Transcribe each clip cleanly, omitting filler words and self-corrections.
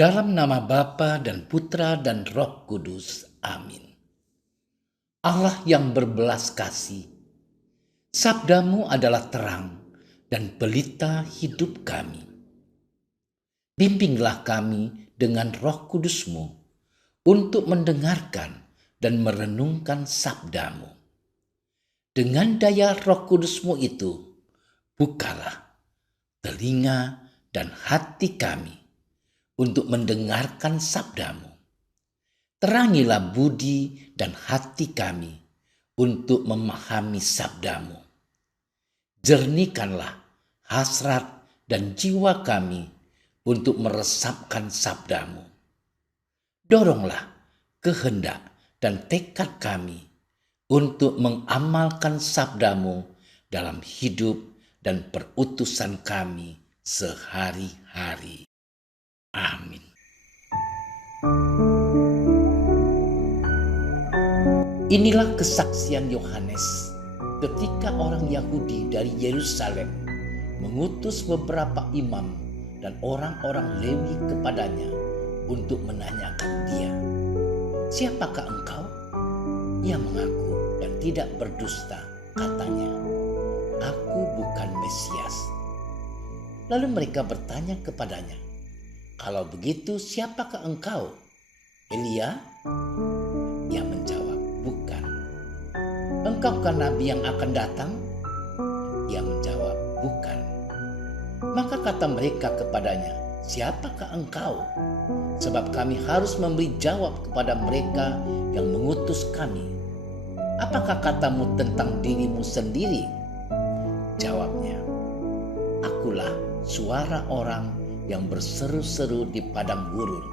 Dalam nama Bapa dan Putra dan Roh Kudus. Amin. Allah yang berbelas kasih, sabdamu adalah terang dan pelita hidup kami. Bimbinglah kami dengan Roh Kudusmu untuk mendengarkan dan merenungkan sabdamu. Dengan daya Roh Kudusmu itu, bukalah telinga dan hati kami untuk mendengarkan sabdamu. Terangilah budi dan hati kami untuk memahami sabdamu. Jernihkanlah hasrat dan jiwa kami untuk meresapkan sabdamu. Doronglah kehendak dan tekad kami untuk mengamalkan sabdamu dalam hidup dan perutusan kami sehari-hari. Amin. Inilah kesaksian Yohanes ketika orang Yahudi dari Yerusalem mengutus beberapa imam dan orang-orang Lewi kepadanya untuk menanyakan dia, "Siapakah engkau?" Ia mengaku dan tidak berdusta, katanya, "Aku bukan Mesias." Lalu mereka bertanya kepadanya, "Kalau begitu siapakah engkau? Elia?" Ia menjawab, "Bukan." "Engkaukah nabi yang akan datang?" Ia menjawab, "Bukan." Maka kata mereka kepadanya, "Siapakah engkau? Sebab kami harus memberi jawab kepada mereka yang mengutus kami. Apakah katamu tentang dirimu sendiri?" Jawabnya, "Akulah suara orang yang berseru-seru di padang gurun.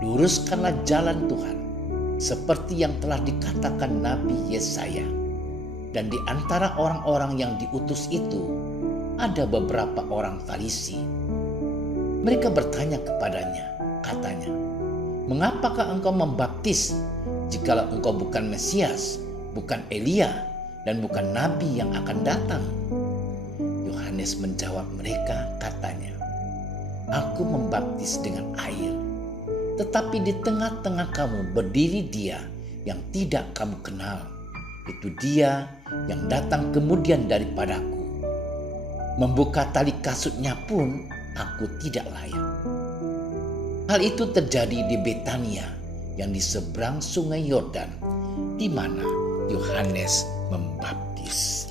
Luruskanlah jalan Tuhan, seperti yang telah dikatakan Nabi Yesaya." Dan di antara orang-orang yang diutus itu ada beberapa orang Farisi. Mereka bertanya kepadanya, katanya, "Mengapakah engkau membaptis jikalau engkau bukan Mesias, bukan Elia, dan bukan Nabi yang akan datang?" Yohanes menjawab mereka, katanya, "Aku membaptis dengan air, tetapi di tengah-tengah kamu berdiri Dia yang tidak kamu kenal. Itu Dia yang datang kemudian daripadaku. Membuka tali kasutnya pun aku tidak layak." Hal itu terjadi di Betania yang di seberang sungai Yordan, di mana Yohanes membaptis.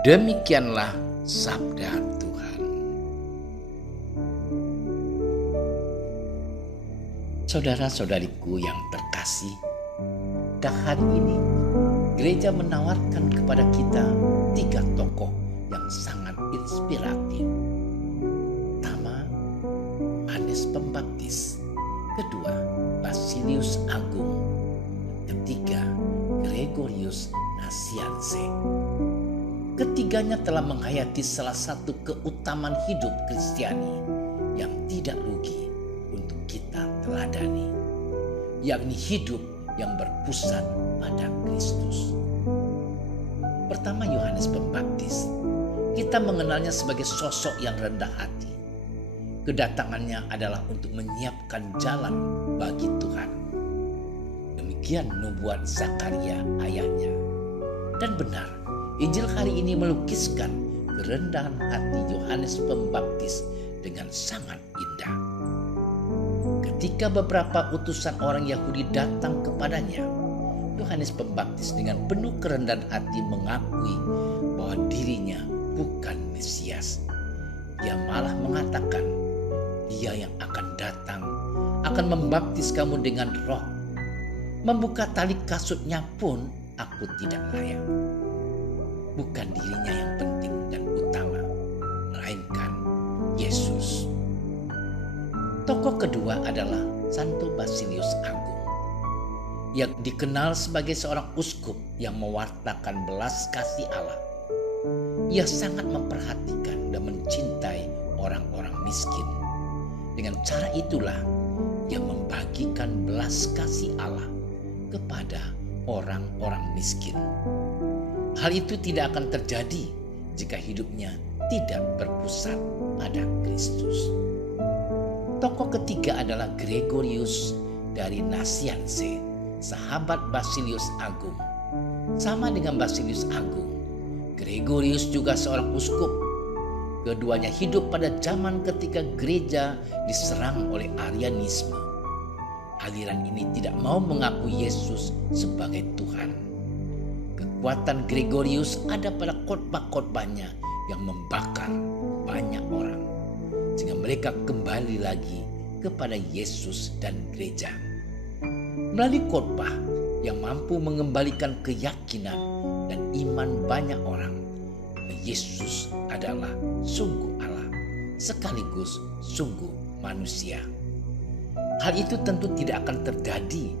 Demikianlah sabda Tuhan. Saudara-saudariku yang terkasih, hari ini gereja menawarkan kepada kita 3 tokoh yang sangat inspiratif. Pertama, Yohanes Pembaptis. Kedua, Basilius Agung. Ketiga, Gregorius Nazianze. Ketiganya telah menghayati salah satu keutamaan hidup Kristiani yang tidak rugi untuk kita teladani, yakni hidup yang berpusat pada Kristus. Pertama, Yohanes Pembaptis. Kita mengenalnya sebagai sosok yang rendah hati. Kedatangannya adalah untuk menyiapkan jalan bagi Tuhan. Demikian nubuat Zakaria ayahnya. Dan benar, Injil hari ini melukiskan kerendahan hati Yohanes Pembaptis dengan sangat indah. Ketika beberapa utusan orang Yahudi datang kepadanya, Yohanes Pembaptis dengan penuh kerendahan hati mengakui bahwa dirinya bukan Mesias. Dia malah mengatakan, "Dia yang akan datang akan membaptis kamu dengan Roh. Membuka tali kasutnya pun aku tidak layak." Bukan dirinya yang penting dan utama, melainkan Yesus. Tokoh kedua adalah Santo Basilius Agung, yang dikenal sebagai seorang uskup yang mewartakan belas kasih Allah. Ia sangat memperhatikan dan mencintai orang-orang miskin. Dengan cara itulah ia membagikan belas kasih Allah kepada orang-orang miskin. Hal itu tidak akan terjadi jika hidupnya tidak berpusat pada Kristus. Tokoh ketiga adalah Gregorius dari Nazianze, sahabat Basilius Agung. Sama dengan Basilius Agung, Gregorius juga seorang uskup. Keduanya hidup pada zaman ketika gereja diserang oleh Arianisme. Aliran ini tidak mau mengakui Yesus sebagai Tuhan. Kekuatan Gregorius ada pada khotbah-khotbahnya yang membakar banyak orang, sehingga mereka kembali lagi kepada Yesus dan gereja. Melalui khotbah yang mampu mengembalikan keyakinan dan iman banyak orang, Yesus adalah sungguh Allah sekaligus sungguh manusia. Hal itu tentu tidak akan terjadi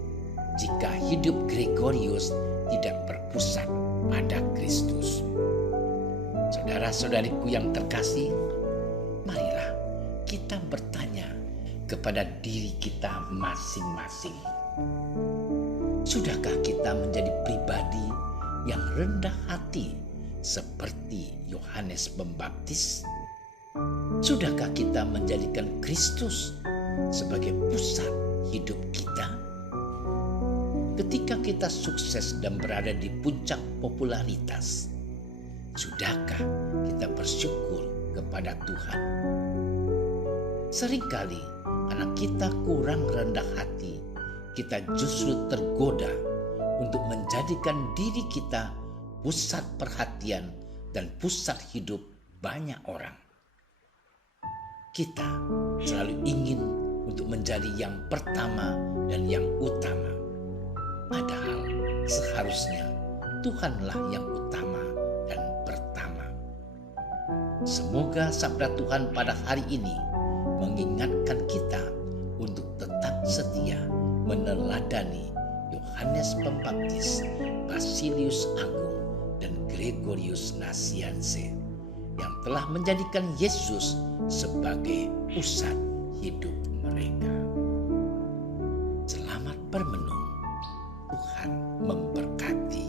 jika hidup Gregorius tidak berpusat pada Kristus. Saudara-saudariku yang terkasih, marilah kita bertanya kepada diri kita masing-masing. Sudahkah kita menjadi pribadi yang rendah hati seperti Yohanes Pembaptis? Sudahkah kita menjadikan Kristus sebagai pusat hidup kita? Ketika kita sukses dan berada di puncak popularitas, sudahkah kita bersyukur kepada Tuhan? Seringkali karena kita kurang rendah hati, kita justru tergoda untuk menjadikan diri kita pusat perhatian dan pusat hidup banyak orang. Kita selalu ingin untuk menjadi yang pertama dan yang utama. Padahal seharusnya Tuhanlah yang utama dan pertama. Semoga sabda Tuhan pada hari ini mengingatkan kita untuk tetap setia meneladani Yohanes Pembaptis, Basilius Agung, dan Gregorius Nazianze yang telah menjadikan Yesus sebagai pusat hidup mereka. Selamat bermenung. Tuhan memberkati.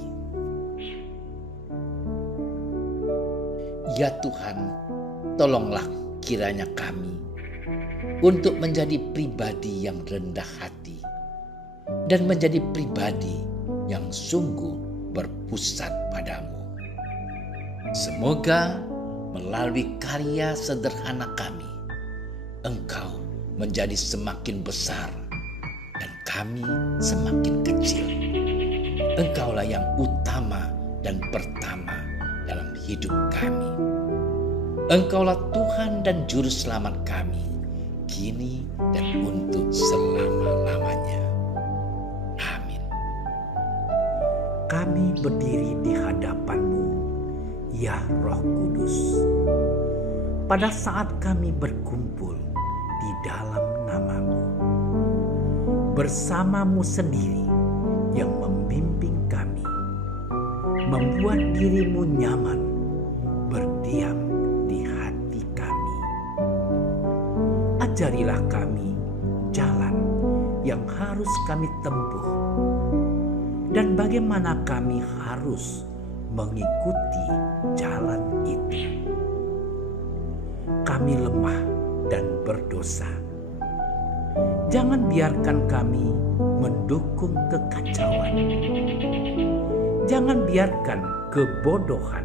Ya Tuhan, tolonglah kiranya kami untuk menjadi pribadi yang rendah hati dan menjadi pribadi yang sungguh berpusat padamu. Semoga melalui karya sederhana kami, Engkau menjadi semakin besar dan kami semakin kecil. Engkaulah yang utama dan pertama dalam hidup kami. Engkaulah Tuhan dan Juru Selamat kami, kini dan untuk selama-lamanya. Amin. Kami berdiri di hadapan-Mu, ya Roh Kudus, pada saat kami berkumpul di dalam nama-Mu. Bersama-Mu sendiri yang membimbing kami, membuat diri-Mu nyaman berdiam di hati kami. Ajarilah kami jalan yang harus kami tempuh dan bagaimana kami harus mengikuti jalan itu. Kami lemah dan berdosa. Jangan biarkan kami mendukung kekacauan. Jangan biarkan kebodohan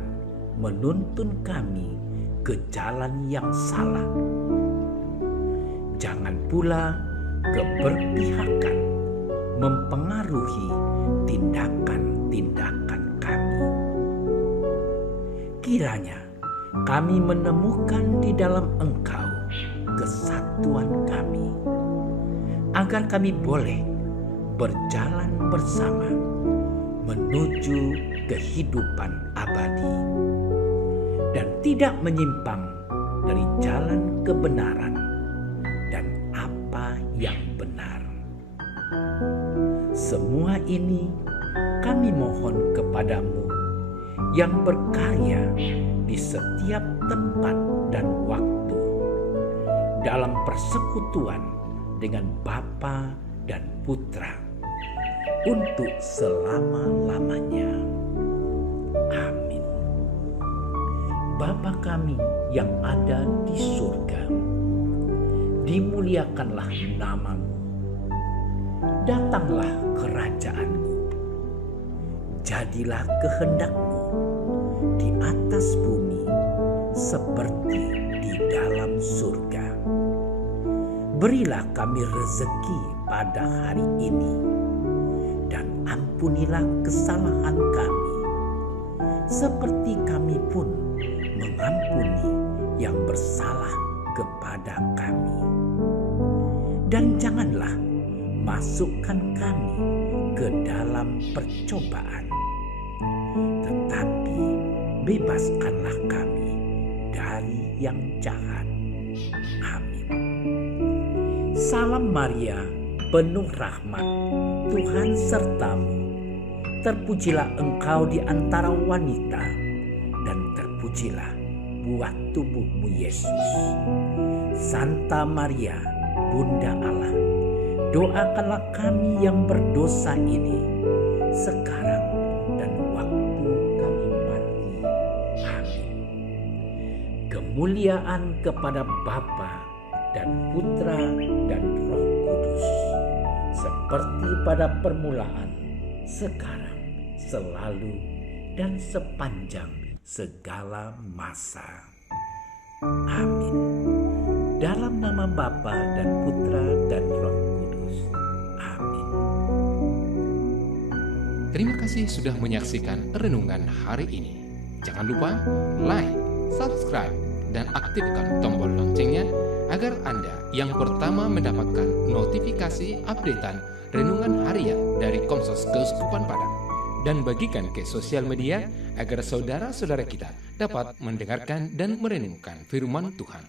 menuntun kami ke jalan yang salah. Jangan pula keberpihakan mempengaruhi tindakan-tindakan kami. Kiranya kami menemukan di dalam Engkau kesatuan kami, agar kami boleh berjalan bersama menuju kehidupan abadi dan tidak menyimpang dari jalan kebenaran dan apa yang benar. Semua ini kami mohon kepadamu yang berkarya di setiap tempat dan waktu dalam persekutuan dengan Bapa dan Putra untuk selama-lamanya. Amin. Bapa kami yang ada di surga, dimuliakanlah namamu. Datanglah kerajaanmu, jadilah kehendakmu di atas bumi seperti di dalam surga. Berilah kami rezeki pada hari ini, dan ampunilah kesalahan kami, seperti kami pun mengampuni yang bersalah kepada kami. Dan janganlah masukkan kami ke dalam percobaan, tetapi bebaskanlah kami dari yang jahat. Amin. Salam Maria, penuh rahmat, Tuhan sertamu. Terpujilah engkau di antara wanita, dan terpujilah buah tubuhmu Yesus. Santa Maria, Bunda Allah, doakanlah kami yang berdosa ini, sekarang dan waktu kami mati. Amin. Kemuliaan kepada Bapa dan Putra dan Roh Kudus, seperti pada permulaan, sekarang, selalu, dan sepanjang segala masa. Amin. Dalam nama Bapa dan Putra dan Roh Kudus. Amin. Terima kasih sudah menyaksikan renungan hari ini. Jangan lupa like, subscribe, dan aktifkan tombol loncengnya agar Anda yang pertama mendapatkan notifikasi updatean renungan harian dari Komsos Keuskupan Padang, dan bagikan ke sosial media agar saudara-saudara kita dapat mendengarkan dan merenungkan firman Tuhan.